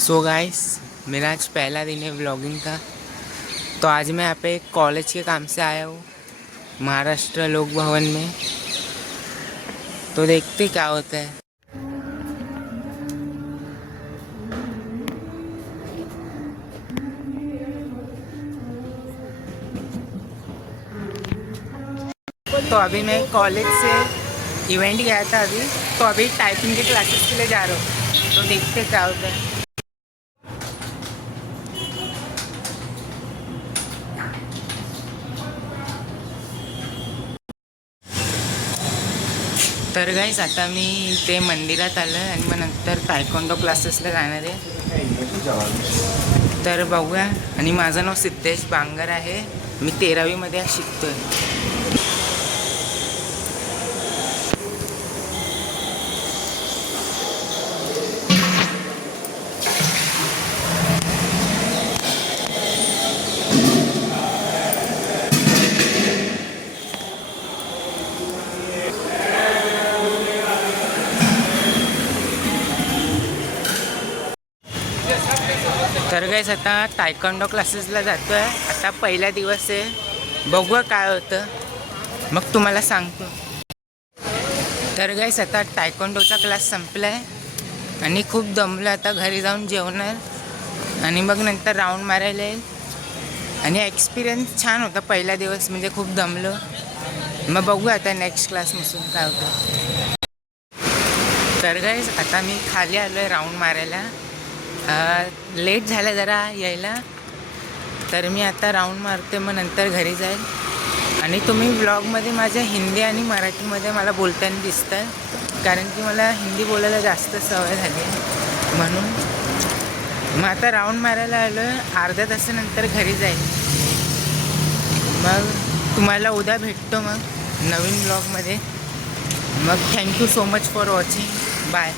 So guys, मेरा आज पहला दिन है व्लॉगिंग का। तो आज मैं यहाँ पे कॉलेज के काम से आया हूँ, महाराष्ट्र लोक भवन में। तो देखते क्या होता है। तो अभी मैं कॉलेज से इवेंट गया था अभी, तो अभी टाइपिंग के क्लासेस के लिए जा रहा हूँ। तो देखते क्या होता है। तर गाईस, आता मी ते मंदिरात आलं आणि मग नंतर तायक्वांडो क्लासेसला जाणार आहे। तर बघूया। आणि माझं नाव सिद्धेश बांगर आहे, मी 13वीमध्ये शिकतोय। तर गाईस, आता तायक्वांडो क्लासेसला जातो आहे। आता पहिला दिवस आहे, बघूया काय होतं, मग तुम्हाला सांगतो। तर गाईस, आता तायक्वांडोचा क्लास संपला आहे आणि खूप दमलं। आता घरी जाऊन जेवणार आणि मग नंतर राऊंड मारायला येईल। आणि एक्सपिरियन्स छान होता पहिला दिवस, म्हणजे खूप दमलं। मग बघूया आता नेक्स्ट क्लासपासून काय होतं। तर गाईस, आता मी खाली आलो आहे राऊंड मारायला। लेट झालं जरा यायला, तर मी आता राऊंड मारते, मग नंतर घरी जाईल। आणि तुम्ही व्लॉगमध्ये माझ्या हिंदी आणि मराठीमध्ये मला बोलताना दिसतं, कारण की मला हिंदी बोलायला जास्त सवय झाली आहे म्हणून। मग आता राऊंड मारायला आलो आहे, अर्ध्या तासानंतर घरी जाईल। मग तुम्हाला उद्या भेटतो मग नवीन व्लॉगमध्ये। मग thank you so much for watching, bye.